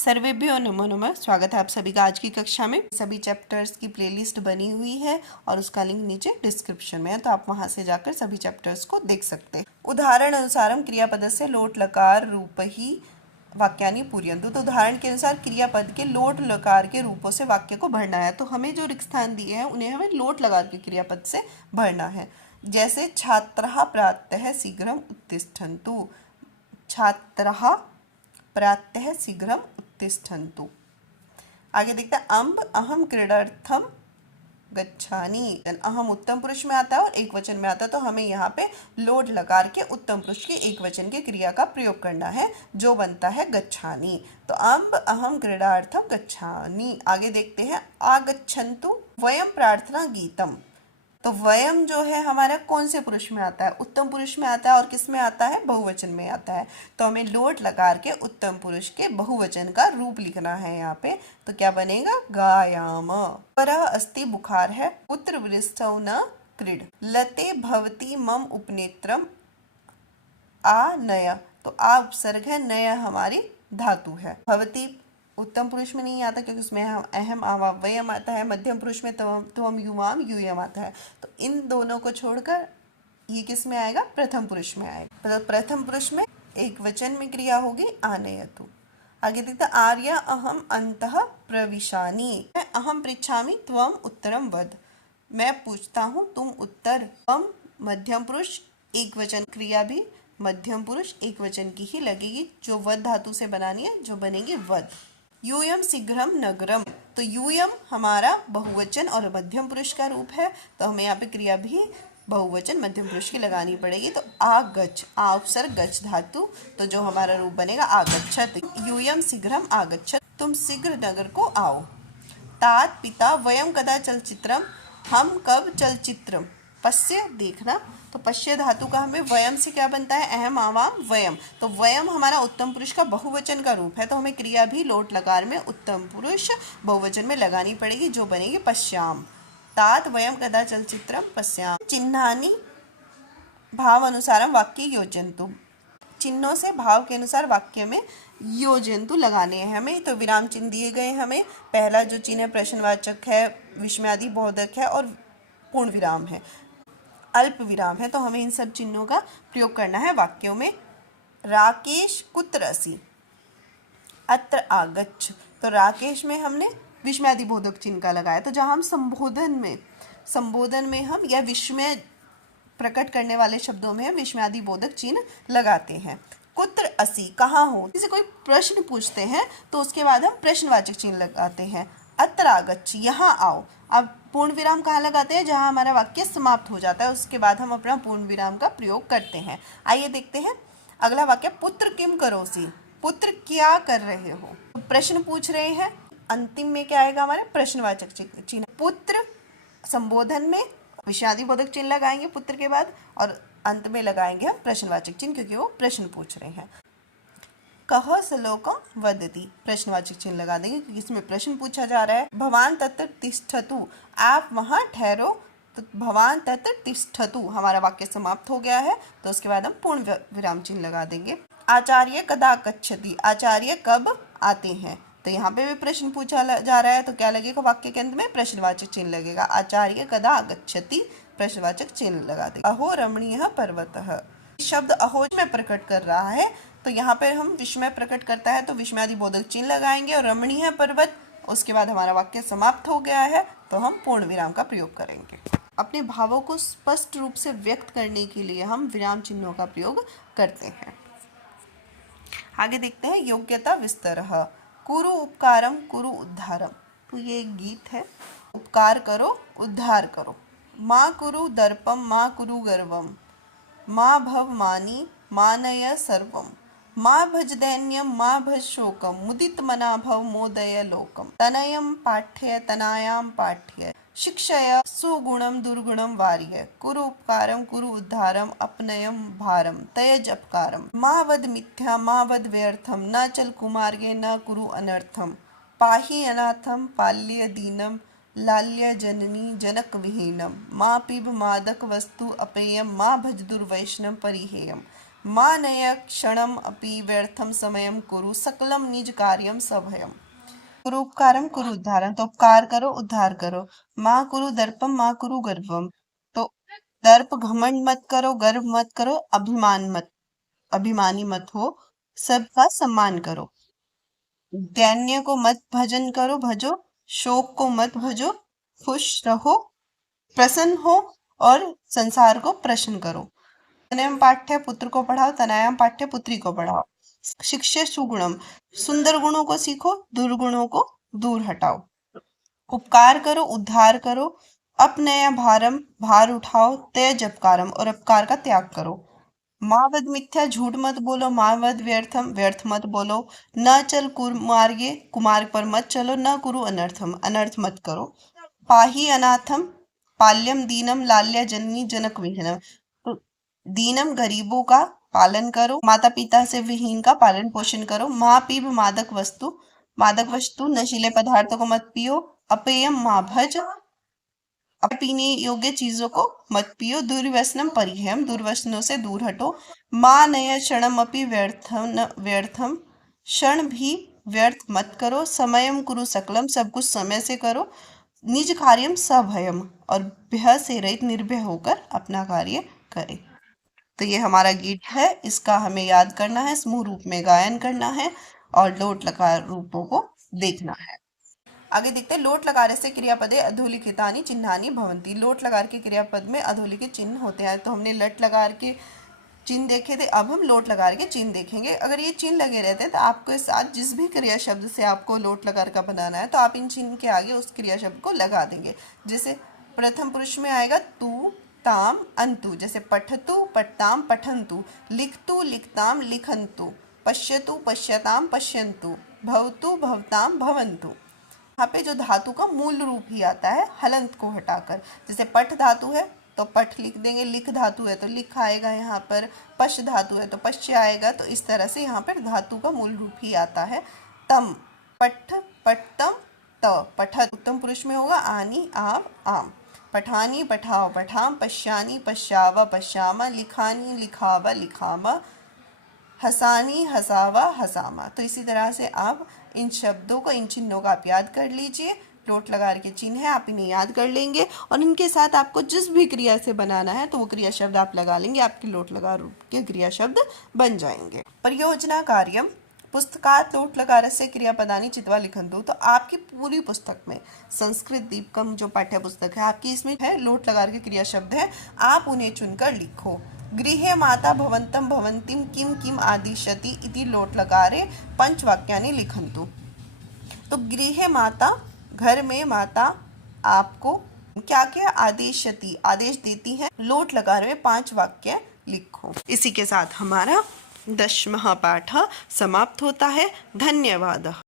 सर्वेभ्यो नमो नमः। स्वागत है आप सभी का आज की कक्षा में। सभी चैप्टर्स की प्लेलिस्ट बनी हुई है और उसका लिंक नीचे डिस्क्रिप्शन में है, तो आप वहां से जाकर सभी चैप्टर्स को देख सकते हैं। उदाहरण अनुसारम क्रियापदस्य लोट लकार रूप ही वाक्यानि पूर्यन्तु। तो उदाहरण के अनुसार क्रियापद के लोट लकार के रूपों से वाक्य को भरना है। तो हमें जो रिक्त स्थान दिए हैं उन्हें हमें लोट लकार के क्रियापद से भरना है। जैसे छात्रः प्रातः शीघ्रम उत्तिष्ठन्तु, छात्रः प्रातः शीघ्रम उत्तिष्ठन्तु। आगे देखते हैं अम्ब अहम क्रीडार्थम गच्छानि। अहम उत्तम पुरुष में आता है और एक वचन में आता है, तो हमें यहाँ पे लोट लकार के उत्तम पुरुष के एक वचन की क्रिया का प्रयोग करना है जो बनता है गच्छानि। तो अम्ब अहम क्रीडार्थम गच्छानि। आगे देखते हैं आगच्छन्तु वयम प्रार्थना गीतम। तो वयम जो है हमारा कौन से पुरुष में आता है? उत्तम पुरुष में आता है। और किस में आता है? बहुवचन में आता है। तो हमें लोट लकार के उत्तम पुरुष के बहुवचन का रूप लिखना है यहाँ पे। तो क्या बनेगा? गायाम। परः अस्ति बुखार है, पुत्र वृष्टौ न क्रीड, लते भवती मम उपनेत्रम आनय। तो आ उपसर्ग है, नय हमारी धातु है। भवती उत्तम पुरुष में नहीं आता क्योंकि उसमें अहम आवावयम आता है। मध्यम पुरुष में त्वम युवाम यूयम आता है। तो इन दोनों को छोड़कर ये किस में आएगा? प्रथम पुरुष में आएगा। तो प्रथम पुरुष में एक वचन में क्रिया होगी आनयतु। आगे देखते आर्य अहम अंतः प्रविशानि। अहम पृच्छामि त्वम उत्तरम वद। मैं पूछता हूँ तुम उत्तर। त्वम मध्यम पुरुष, एक वचन क्रिया भी मध्यम पुरुष एक वचन की ही लगेगी जो वद धातु से बनानी है, जो बनेगी वद। यूयम शीघ्रम नगरम। तो यूयम हमारा बहुवचन और मध्यम पुरुष का रूप है, तो हमें यहाँ पे क्रिया भी बहुवचन मध्यम पुरुष की लगानी पड़ेगी। तो आगच्छ, आ उपसर्ग गच्छ धातु, तो जो हमारा रूप बनेगा आगच्छत। यूयम शीघ्रम आगच्छत, तुम शीघ्र नगर को आओ। तात पिता वयम कदा चलचित्रम, हम कब चलचित्रम। पश्य देखना, तो पश्य धातु का हमें वयम से क्या बनता है? अहम आवाम वयम। तो वयम हमारा उत्तम पुरुष का बहुवचन का रूप है, तो हमें क्रिया भी लोट लकार में उत्तम पुरुष बहुवचन में लगानी पड़ेगी जो बनेगी पश्याम। तात वयम कदा चलचित्रम पश्याम। चिन्हानि भाव अनुसारम वाक्य योजयन्तु। चिन्हों से भाव के अनुसार वाक्य में योजयन्तु लगाने हैं हमें। तो विराम चिन्ह दिए गए हमें। पहला जो चिन्ह है प्रश्नवाचक है, विस्मयादि बोधक है और पूर्ण विराम है, अल्प विराम है। तो हमें इन सब चिन्हों का प्रयोग करना है वाक्यों में। राकेश कुत्र असि, अत्र आगच्छ। तो राकेश में हमने विस्मयादि बोधक चिन्ह का लगाया। तो जहाँ हम संबोधन में हम या विस्मय प्रकट करने वाले शब्दों में हम विस्मयादि बोधक चिन्ह लगाते हैं। कुत्र असि, कहाँ हो। किसी कोई प्रश्न पूछते हैं तो उसके बाद हम प्रश्नवाचक चिन्ह लगाते हैं। अत्र आगच्छ, यहाँ आओ। अब पूर्ण विराम कहाँ लगाते हैं? जहाँ हमारा वाक्य समाप्त हो जाता है, उसके बाद हम अपना पूर्ण विराम का प्रयोग करते हैं। आइए देखते हैं अगला वाक्य। पुत्र किम करोसि, पुत्र क्या कर रहे हो। प्रश्न पूछ रहे हैं, अंतिम में क्या आएगा हमारे? प्रश्नवाचक चिन्ह। पुत्र संबोधन में विस्मयादि बोधक चिन्ह लगाएंगे पुत्र के बाद, और अंत में लगाएंगे हम प्रश्नवाचक चिन्ह क्योंकि वो प्रश्न पूछ रहे हैं। कह श्लोकम वदति, प्रश्नवाचक चिन्ह लगा देंगे क्योंकि इसमें प्रश्न पूछा जा रहा है। भवान तत्र तिष्ठतु, आप वहां ठहरो। तो भवान तत्र तिष्ठतु हमारा वाक्य समाप्त हो गया है, तो उसके बाद हम पूर्ण विराम चिन्ह लगा देंगे। आचार्य कदा गच्छति, आचार्य कब आते हैं। तो यहाँ पे भी प्रश्न पूछा जा रहा है, तो क्या लगेगा वाक्य के अंत में? प्रश्नवाचक चिन्ह लगेगा। आचार्य कदा गच्छति, प्रश्नवाचक चिन्ह लगा देंगे। अहो रमणीय पर्वतः, शब्द अहो में प्रकट कर रहा है, तो यहाँ पर हम विस्मय प्रकट करता है तो विस्मयादि बोधक चिन्ह लगाएंगे। और रमणीय पर्वत, उसके बाद हमारा वाक्य समाप्त हो गया है, तो हम पूर्ण विराम का प्रयोग करेंगे। अपने भावों को स्पष्ट रूप से व्यक्त करने के लिए हम विराम चिन्हों का प्रयोग करते हैं। आगे देखते हैं योग्यता विस्तरः। कुरु उपकारम कुरु उद्धारम। तो ये एक गीत है। उपकार करो, उद्धार करो। माँ कुरु दर्पम माँ कुरु गर्वम, माँ भव मानी मानय सर्वम, माँ भज दैन्यम माँ भज शोकम, मुदित मना भव मोदय लोकम। तनयम पाठ्य तनायाम पाठ्य, शिक्षय सुगुणम दुर्गुणम वार्य, कुरु उपकारम कुरु उद्धारम अपनयम भारम तयज अपकारम। माँ वद मिथ्या माँ वद व्यर्थम, न चल कुमार्गे न कुरु अनर्थम, पाहि अनाथम पाल्य दीनम, लाल्य जननी जनक विहीनम, माँ पिब मादक वस्तु अपेयम, माँ भज दुर्वैष्णव परिहेयम, मानय क्षणम अपि व्यर्थम समयम कुरु सकलम निज कार्यम सभयम। कुरु उपकारम कुरु उद्धारम, तो उपकार करो उद्धार करो। माँ कुरु दर्पम माँ कुरु गर्वम, तो दर्प घमंड मत करो, गर्व मत करो, अभिमानी मत हो, सबका सम्मान करो। दैन्य को मत भजन करो भजो, शोक को मत भजो, खुश रहो, प्रसन्न हो और संसार को प्रसन्न करो। तनयम पाठ्य पुत्र को पढ़ाओ, तनयाम पाठ्य पुत्री को पढ़ाओ। शिक्षे सुगुणम, सुंदर गुणों को सीखो, दुर्गुणों को दूर हटाओ। उपकार करो उद्धार करो, अपनया भारम भार उठाओ, त्यज अपकारम और अपकार का त्याग करो। माँ वद मिथ्या झूठ मत बोलो, माँ वद व्यर्थम व्यर्थ मत बोलो, न चल कुमार्गे कुमार्ग पर मत चलो, न कुरु अनर्थम अनर्थ मत करो। पाही अनाथम पाल्यम दीनम लाल्या जननी जनक विहीनम, तो दीनम गरीबों का पालन करो, माता पिता से विहीन का पालन पोषण करो। माँ पीब मादक वस्तु नशीले पदार्थों को मत पियो। अपेयम माँ भज, पीने योग्य चीजों को मत पियो। दुर्व्यसनम परिहम, दुर्व्यसनों से दूर हटो। माँ नय क्षणम अपि व्यर्थम, क्षण भी व्यर्थ मत करो। समयम कुरु सकलम, सब कुछ समय से करो। निज कार्यम सभयम, और भय से रहित निर्भय होकर अपना कार्य करें। तो ये हमारा गीत है, इसका हमें याद करना है, समूह रूप में गायन करना है और लोट लकार रूपों को देखना है। आगे देखते हैं, लोट लकार से क्रियापदे अधोलिखितानि चिन्हानि भवन्ति। लोट लकार के क्रियापद में अधोलिखित चिन्ह होते हैं। तो हमने लट लकार के चिन्ह देखे थे, अब हम लोट लकार के चिन्ह देखेंगे। अगर ये चिन्ह लगे रहते हैं तो आपके साथ जिस भी क्रिया शब्द से आपको लोट लकार का बनाना है, तो आप इन चिन्ह के आगे उस क्रिया शब्द को लगा देंगे। जैसे प्रथम पुरुष में आएगा तू ताम अंतु, जैसे पठतु पठताम पठन्तु, लिखतु लिखताम लिखन्तु, पश्यतु पश्यताम पश्यन्तु, भवतु भवताम भवन्तु। यहाँ पे जो धातु का मूल रूप ही आता है हलंत को हटाकर। जैसे पठ धातु है तो पठ लिख देंगे, लिख धातु है तो लिख आएगा, यहाँ पर पश धातु है तो पश्य आएगा। तो इस तरह से यहाँ पर धातु का मूल रूप ही आता है। तम पठ पठतम त पठत, उत्तम पुरुष में होगा आनी आव आम। पठानी पठाओ पठाम, पश्यानी पश्यावा पश्यामा, लिखानी लिखावा लिखामा, हसानी हसावा हसामा। तो इसी तरह से आप इन शब्दों को, इन चिन्हों का आप याद कर लीजिए। लोट लकार के चिन्ह है, आप इन्हें याद कर लेंगे और इनके साथ आपको जिस भी क्रिया से बनाना है तो वो क्रिया शब्द आप लगा लेंगे, आपके लोट लकार रूप के क्रिया शब्द बन जाएंगे। परियोजना कार्यम पुस्तकात लोट लकारस्य क्रियापदानि चित्वा लिखन्तु। तो आपकी पूरी पुस्तक में संस्कृत दीपकम जो पाठ्य पुस्तक है आपकी, इसमें है लोट लकार के क्रिया शब्द है, आप उन्हें चुनकर लिखो। गृहे माता भवन्तं भवन्तीं किम किम आदिशति इति लोट लकारे पंचवाक्यानि लिखन्तु। तो गृहे माता, घर में माता आपको क्या क्या आदेशति आदेश देती है, लोट लकार में 5 वाक्य लिखो। इसी के साथ हमारा 10वां पाठ समाप्त होता है। धन्यवाद।